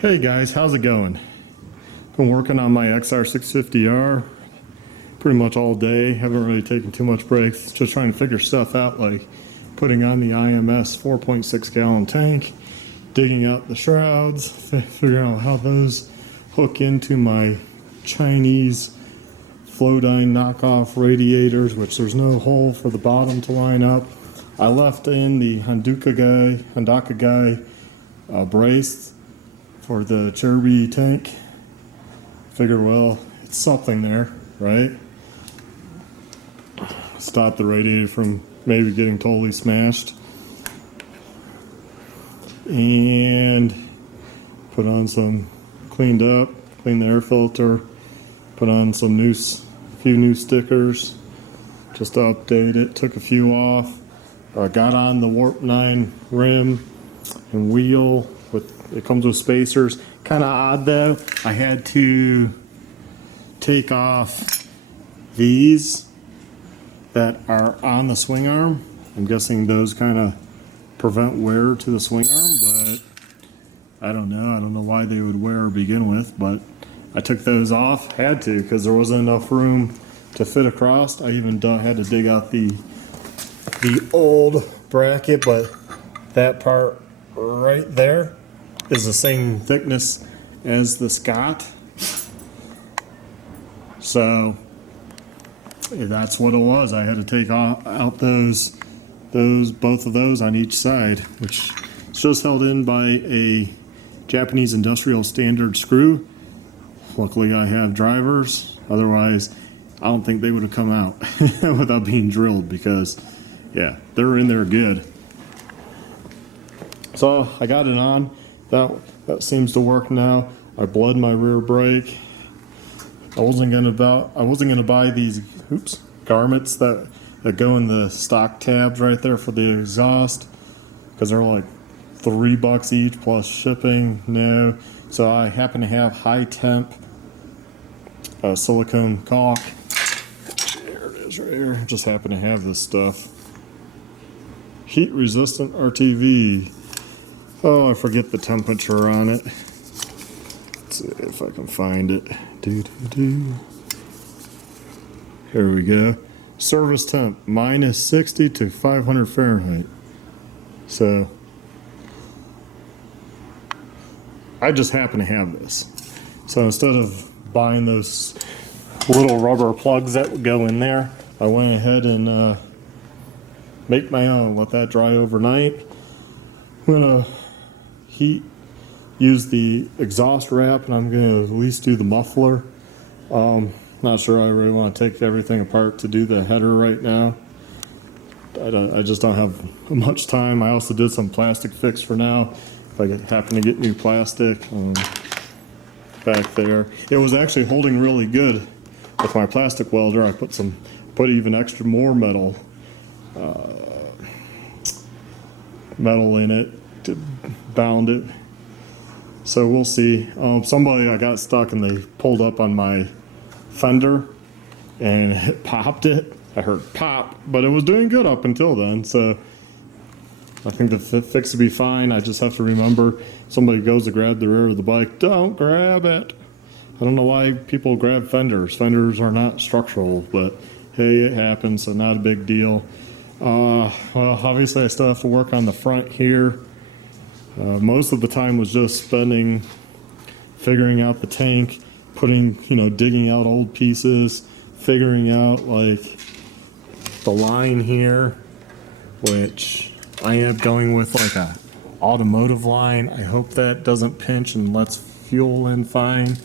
Hey guys, how's it going? Been working on my XR650R pretty much all day. Haven't really taken too much breaks. Just trying to figure stuff out, like putting on the IMS 4.6 gallon tank, digging out the shrouds, figuring out how those hook into my Chinese Flodyne knockoff radiators, which there's no hole for the bottom to line up. I left in the Honda guy brace for the Cherby tank. Figure, well, it's something there, right? Stop the radiator from maybe getting totally smashed. And put on some, clean the air filter, put on some few new stickers just to update it. Took a few off. Got on the Warp 9 rim and wheel. It comes with spacers. Kind of odd though, I had to take off these that are on the swing arm. I'm guessing those kind of prevent wear to the swing arm, but I don't know why they would wear to begin with, but I took those off. Had to, because there wasn't enough room to fit across. I even had to dig out the old bracket, but that part right there is the same thickness as the Scott. So that's what it was. I had to take out both of those on each side, which is just held in by a Japanese industrial standard screw. Luckily I have drivers, otherwise I don't think they would have come out without being drilled, because yeah, they're in there good. So I got it on. That seems to work now. I bled my rear brake. I wasn't gonna buy these garments that go in the stock tabs right there for the exhaust, because they're like $3 each plus shipping. No, so I happen to have high temp silicone caulk. There it is right here. Just happen to have this stuff. Heat resistant RTV. Oh, I forget the temperature on it. Let's see if I can find it. Here we go. Service temp, -60 to 500 Fahrenheit. So, I just happen to have this. So instead of buying those little rubber plugs that would go in there, I went ahead and make my own. Let that dry overnight. I'm gonna use the exhaust wrap, and I'm gonna at least do the muffler. Not sure I really want to take everything apart to do the header right now. I just don't have much time. I also did some plastic fix for now, if I happen to get new plastic back there. It was actually holding really good with my plastic welder. I put even extra more metal in it to bound it. So we'll see. I got stuck and they pulled up on my fender and it popped it. I heard pop, but it was doing good up until then. So I think the fix will be fine. I just have to remember, somebody goes to grab the rear of the bike, don't grab it. I don't know why people grab fenders. Fenders are not structural, but hey, it happens, so not a big deal. Well, obviously I still have to work on the front here. Most of the time was just spending figuring out the tank, digging out old pieces, figuring out like the line here, which I am going with like a automotive line. I hope that doesn't pinch and lets fuel in fine.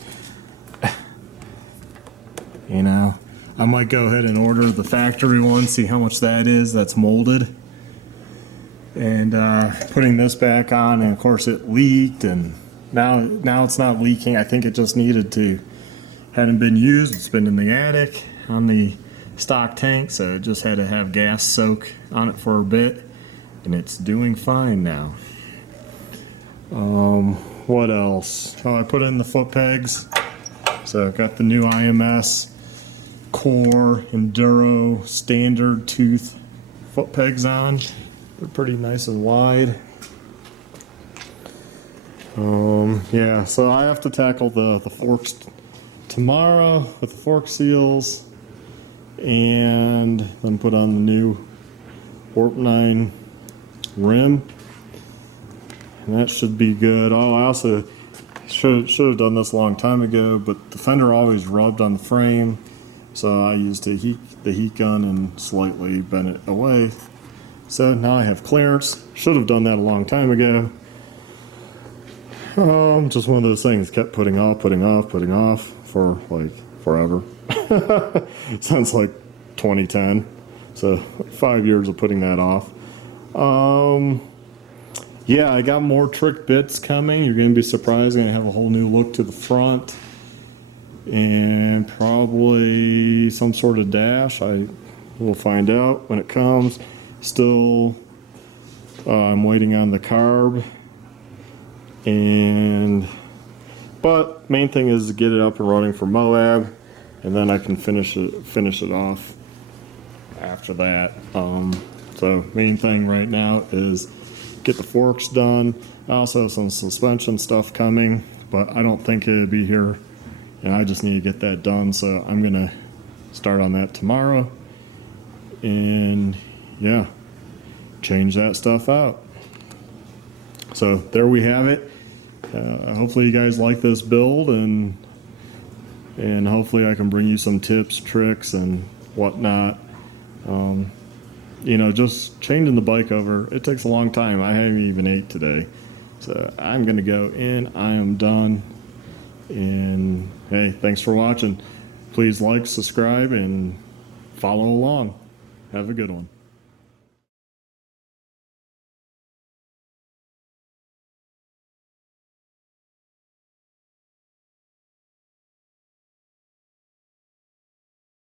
I might go ahead and order the factory one, see how much that is. That's molded. And putting this back on, and of course it leaked, and now it's not leaking. I think it just hadn't been used. It's been in the attic on the stock tank, so it just had to have gas soak on it for a bit, and it's doing fine now. What else? Oh, I put in the foot pegs. So I've got the new IMS Core Enduro standard tooth foot pegs on. They're pretty nice and wide. Yeah, so I have to tackle the forks tomorrow with the fork seals, and then put on the new Warp 9 rim, and that should be good. Oh, I also should have done this a long time ago, but the fender always rubbed on the frame, so I used the heat gun and slightly bent it away. So now I have clearance. Should have done that a long time ago. Just one of those things, kept putting off for like forever. Since like 2010. So 5 years of putting that off. Yeah, I got more trick bits coming. You're going to be surprised. I'm going to have a whole new look to the front. And probably some sort of dash. I will find out when it comes. Still, I'm waiting on the carb. But main thing is to get it up and running for Moab, and then I can finish it off after that. So main thing right now is get the forks done. I also have some suspension stuff coming, but I don't think it'll be here, and I just need to get that done. So I'm gonna start on that tomorrow, and yeah, change that stuff out. So there we have it. Hopefully you guys like this build, and hopefully I can bring you some tips, tricks, and whatnot. You know, just changing the bike over, it takes a long time. I haven't even ate today. So I'm going to go in. I am done. And hey, thanks for watching. Please like, subscribe, and follow along. Have a good one.